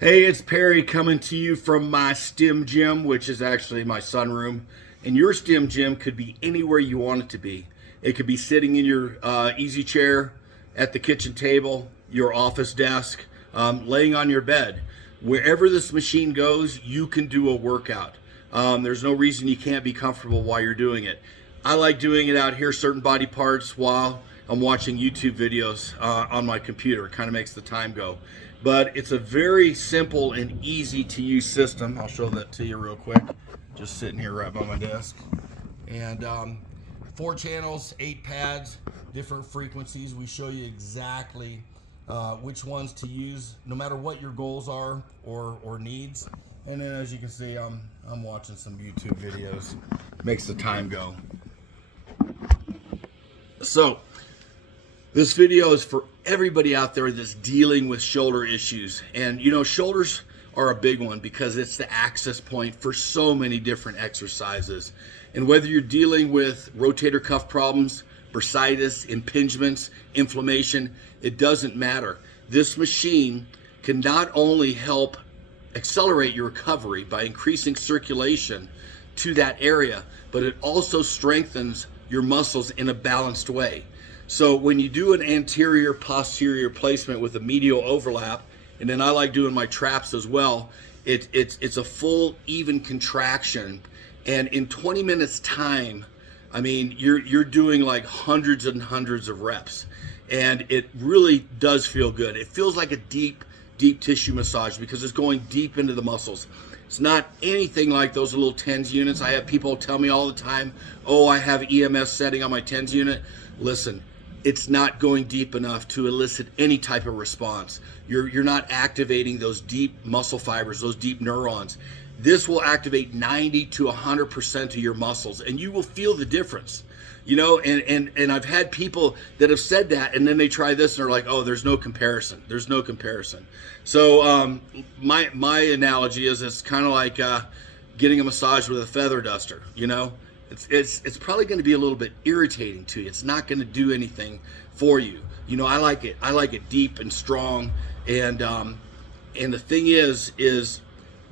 Hey, it's Perry coming to you from my stim gym, which is actually my sunroom. And your stim gym could be anywhere you want it to be. It could be sitting in your easy chair, at the kitchen table, your office desk, laying on your bed. Wherever this machine goes, you can do a workout. There's no reason you can't be comfortable while you're doing it. I like doing it out here, certain body parts, while I'm watching YouTube videos on my computer. It kind of makes the time go. But it's a very simple and easy to use system. I'll show that to you real quick. Just sitting here right by my desk. And 4 channels, 8 pads, different frequencies. We show you exactly which ones to use, no matter what your goals are or needs. And then as you can see, I'm watching some YouTube videos. Makes the time go. So, this video is for everybody out there that's dealing with shoulder issues. And you know, shoulders are a big one because it's the access point for so many different exercises. And whether you're dealing with rotator cuff problems, bursitis, impingements, inflammation, it doesn't matter. This machine can not only help accelerate your recovery by increasing circulation to that area, but it also strengthens your muscles in a balanced way. So when you do an anterior posterior placement with a medial overlap, and then I like doing my traps as well, it's a full even contraction, and in 20 minutes time, I mean, you're doing like hundreds and hundreds of reps, and it really does feel good. It feels like a deep tissue massage because it's going deep into the muscles. It's not anything like those little TENS units. I have people tell me all the time, oh, I have EMS setting on my TENS unit. Listen, it's not going deep enough to elicit any type of response. You're not activating those deep muscle fibers, those deep neurons. This will activate 90 to 100% of your muscles, and you will feel the difference. You know, and I've had people that have said that, and then they try this and they're like, oh, there's no comparison. There's no comparison. So my analogy is it's kind of like getting a massage with a feather duster, you know? It's probably going to be a little bit irritating to you. It's not going to do anything for you. You know, I like it deep and strong. And the thing is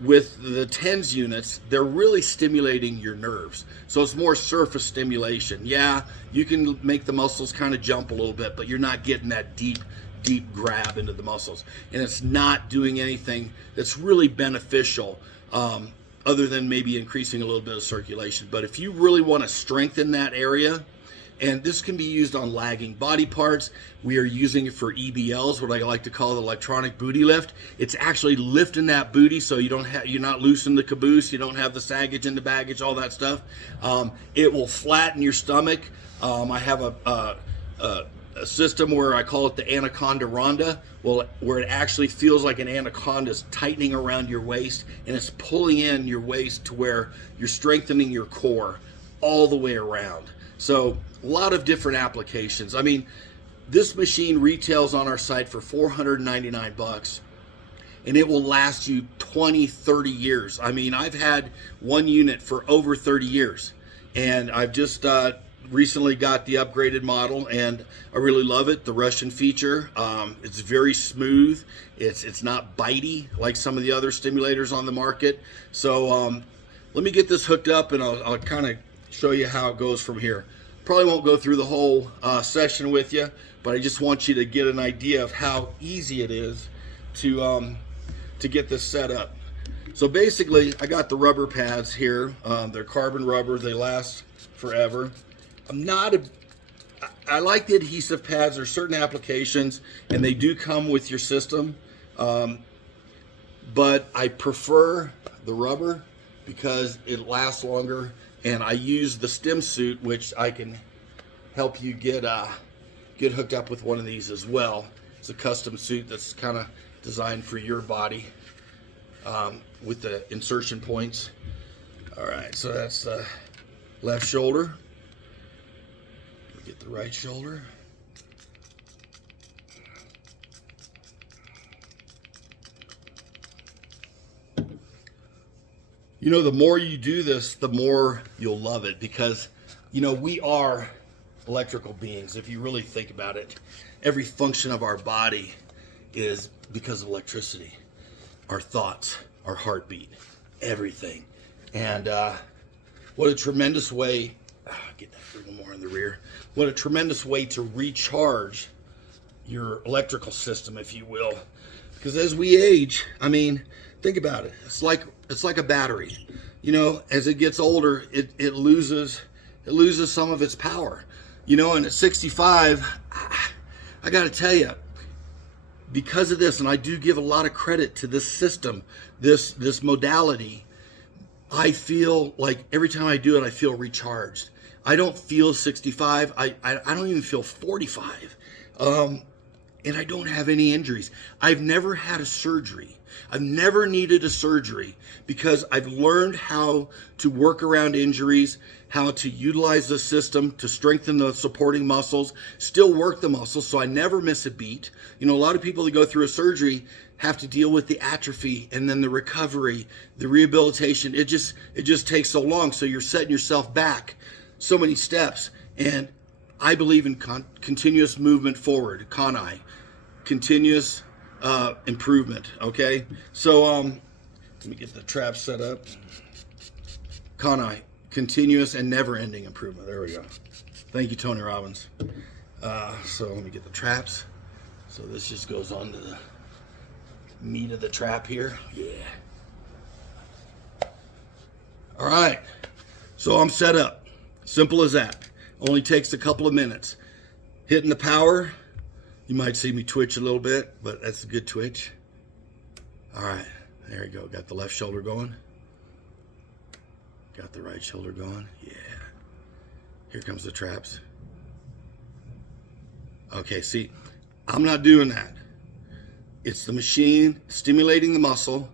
with the TENS units, they're really stimulating your nerves. So it's more surface stimulation. Yeah, you can make the muscles kind of jump a little bit, but you're not getting that deep grab into the muscles. And it's not doing anything that's really beneficial. Other than maybe increasing a little bit of circulation. But if you really want to strengthen that area, and this can be used on lagging body parts, we are using it for EBLs, what I like to call the electronic booty lift. It's actually lifting that booty so you're not loosening the caboose, you don't have the saggage and the baggage, all that stuff. It will flatten your stomach. I have a system where I call it the anaconda ronda, where it actually feels like an anaconda is tightening around your waist, and it's pulling in your waist to where you're strengthening your core all the way around. So a lot of different applications. I mean, this machine retails on our site for $499, and it will last you 20-30 years. I mean, I've had one unit for over 30 years, and I've just recently got the upgraded model, and I really love it. The Russian feature, it's very smooth. It's not bitey like some of the other stimulators on the market. So let me get this hooked up, and I'll kind of show you how it goes from here. Probably won't go through the whole session with you, but I just want you to get an idea of how easy it is to get this set up. So basically, I got the rubber pads here. They're carbon rubber. They last forever. I like the adhesive pads. There's certain applications, and they do come with your system, but I prefer the rubber because it lasts longer, and I use the stim suit, which I can help you get hooked up with one of these as well. It's a custom suit that's kind of designed for your body with the insertion points. All right, so that's the left shoulder. Get the right shoulder. You know, the more you do this, the more you'll love it, because, you know, we are electrical beings. If you really think about it, every function of our body is because of electricity. our thoughts, our heartbeat, everything. And what a tremendous way, get that a little more in the rear, what a tremendous way to recharge your electrical system, if you will. Because as we age, I mean, think about it. It's like a battery. You know, as it gets older, it loses some of its power. You know, and at 65, I got to tell you, because of this, and I do give a lot of credit to this system, this modality, I feel like every time I do it, I feel recharged. I don't feel 65. I don't even feel 45. And I don't have any injuries. I've never had a surgery. I've never needed a surgery because I've learned how to work around injuries, how to utilize the system to strengthen the supporting muscles, still work the muscles, so I never miss a beat. You know, a lot of people that go through a surgery have to deal with the atrophy and then the recovery, the rehabilitation. It just takes so long, so you're setting yourself back so many steps. And I believe in continuous movement forward, continuous improvement. Okay, so let me get the trap set up. Continuous and never-ending improvement. There we go. Thank you, Tony Robbins. So let me get the traps. So this just goes on to the meat of the trap here. Yeah. All right. So I'm set up. Simple as that. Only takes a couple of minutes. Hitting the power. You might see me twitch a little bit, but that's a good twitch. All right. There we go. Got the left shoulder going. Got the right shoulder going. Yeah. Here comes the traps. Okay, see, I'm not doing that. It's the machine stimulating the muscle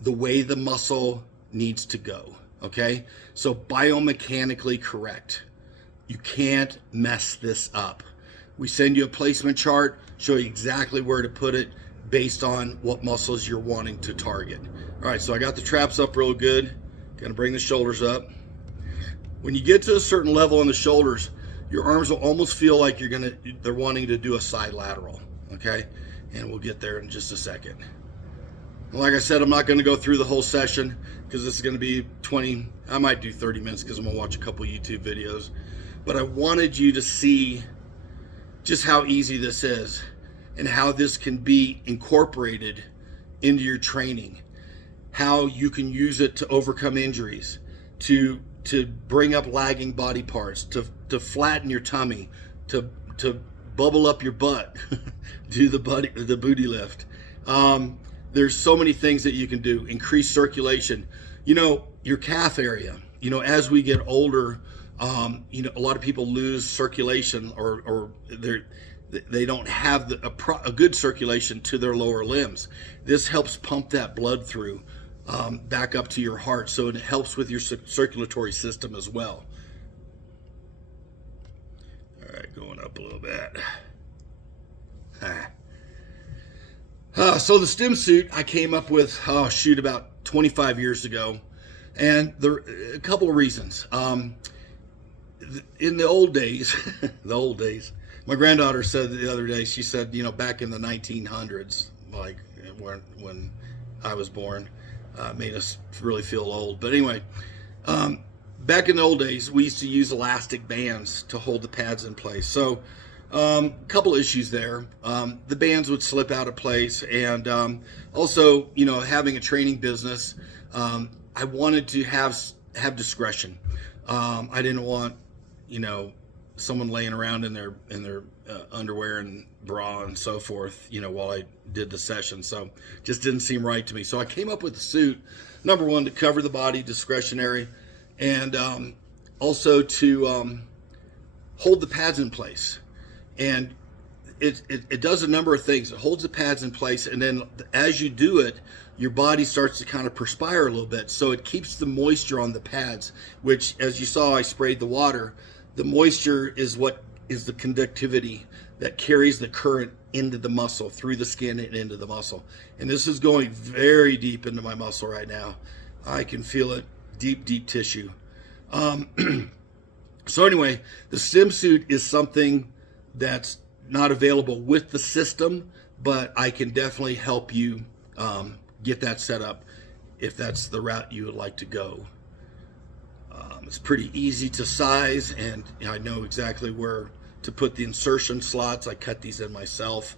the way the muscle needs to go. Okay? So biomechanically correct. You can't mess this up. We send you a placement chart, show you exactly where to put it based on what muscles you're wanting to target. All right, so I got the traps up real good. Gonna bring the shoulders up. When you get to a certain level in the shoulders, your arms will almost feel like they're wanting to do a side lateral, okay? And we'll get there in just a second. Like I said, I'm not gonna go through the whole session because this is gonna be 20, I might do 30 minutes because I'm gonna watch a couple YouTube videos. But I wanted you to see just how easy this is and how this can be incorporated into your training, how you can use it to overcome injuries, to bring up lagging body parts, to flatten your tummy, to bubble up your butt, do the booty lift. There's so many things that you can do. Increase circulation. You know, your calf area, you know, as we get older, you know, a lot of people lose circulation or they don't have a good circulation to their lower limbs. This helps pump that blood through back up to your heart, so it helps with your circulatory system as well. All right, going up a little bit. So the stim suit I came up with, about 25 years ago, and there are a couple of reasons. In the old days, my granddaughter said the other day, she said, you know, back in the 1900s, like when I was born, made us really feel old. But anyway, back in the old days, we used to use elastic bands to hold the pads in place. So a couple issues there. The bands would slip out of place, and also, you know, having a training business, I wanted to have discretion. I didn't want, you know, someone laying around in their underwear and bra and so forth, you know, while I did the session. So just didn't seem right to me. So I came up with a suit, number one, to cover the body, discretionary, and also to hold the pads in place. And it does a number of things. It holds the pads in place, and then as you do it, your body starts to kind of perspire a little bit. So it keeps the moisture on the pads, which, as you saw, I sprayed the water. The moisture is what is the conductivity that carries the current into the muscle, through the skin and into the muscle. And this is going very deep into my muscle right now. I can feel it, deep tissue. So anyway, the stim suit is something that's not available with the system, but I can definitely help you get that set up if that's the route you would like to go. It's pretty easy to size, and I know exactly where to put the insertion slots. I cut these in myself.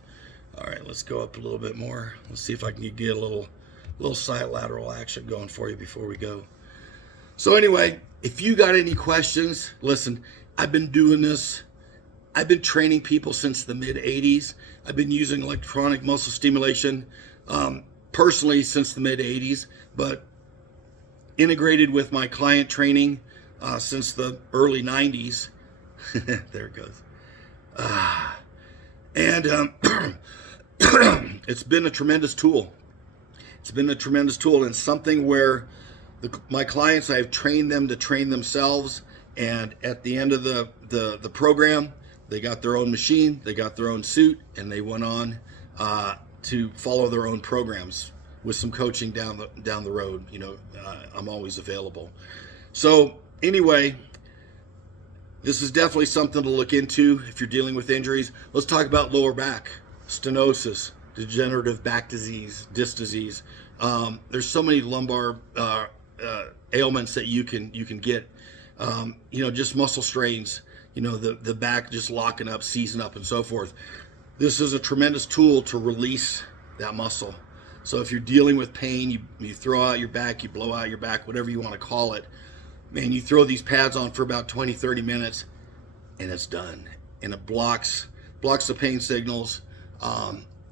All right, let's go up a little bit more. Let's see if I can get a little side lateral action going for you before we go. So anyway, if you got any questions, listen, I've been doing this. I've been training people since the mid 80s. I've been using electronic muscle stimulation personally since the mid 80s, but integrated with my client training since the early 90s. There it goes. And it's been a tremendous tool. It's been a tremendous tool, and something where my clients, I've trained them to train themselves, and at the end of the program, they got their own machine, they got their own suit, and they went on to follow their own programs with some coaching down the road. I'm always available. So anyway, this is definitely something to look into if you're dealing with injuries. Let's talk about lower back, stenosis, degenerative back disease, disc disease. There's so many lumbar ailments that you can get. Just muscle strains. The back just locking up, seizing up, and so forth. This is a tremendous tool to release that muscle. So if you're dealing with pain, you throw out your back, you blow out your back, whatever you want to call it, man, you throw these pads on for about 20, 30 minutes, and it's done. And it blocks the pain signals.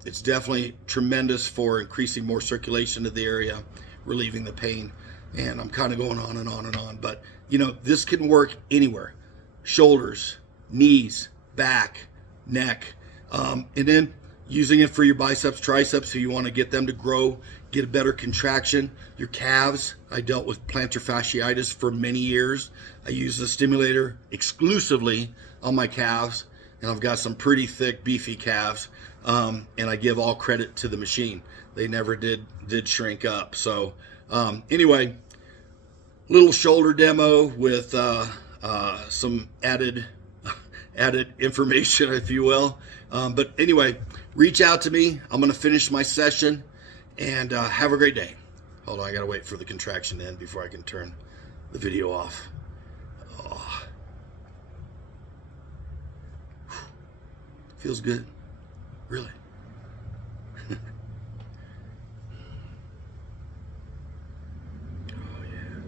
It's definitely tremendous for increasing more circulation to the area, relieving the pain. And I'm kind of going on and on and on. But, this can work anywhere. Shoulders, knees, back, neck. And then using it for your biceps, triceps, so you want to get them to grow, get a better contraction. Your calves, I dealt with plantar fasciitis for many years. I use the stimulator exclusively on my calves, and I've got some pretty thick, beefy calves. And I give all credit to the machine. They never did shrink up. So anyway, little shoulder demo with some added information, if you will. But anyway, reach out to me. I'm going to finish my session, and have a great day. Hold on, I got to wait for the contraction to end before I can turn the video off. Oh. Feels good. Really. Oh, yeah.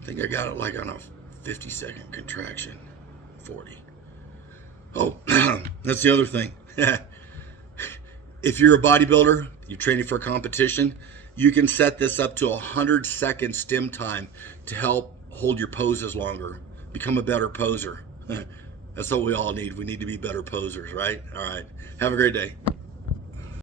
I think I got it like on a 50-second contraction. 40. Oh, that's the other thing. If you're a bodybuilder, you're training for a competition, you can set this up to 100-second stim time to help hold your poses longer. Become a better poser. That's what we all need. We need to be better posers, right? All right. Have a great day.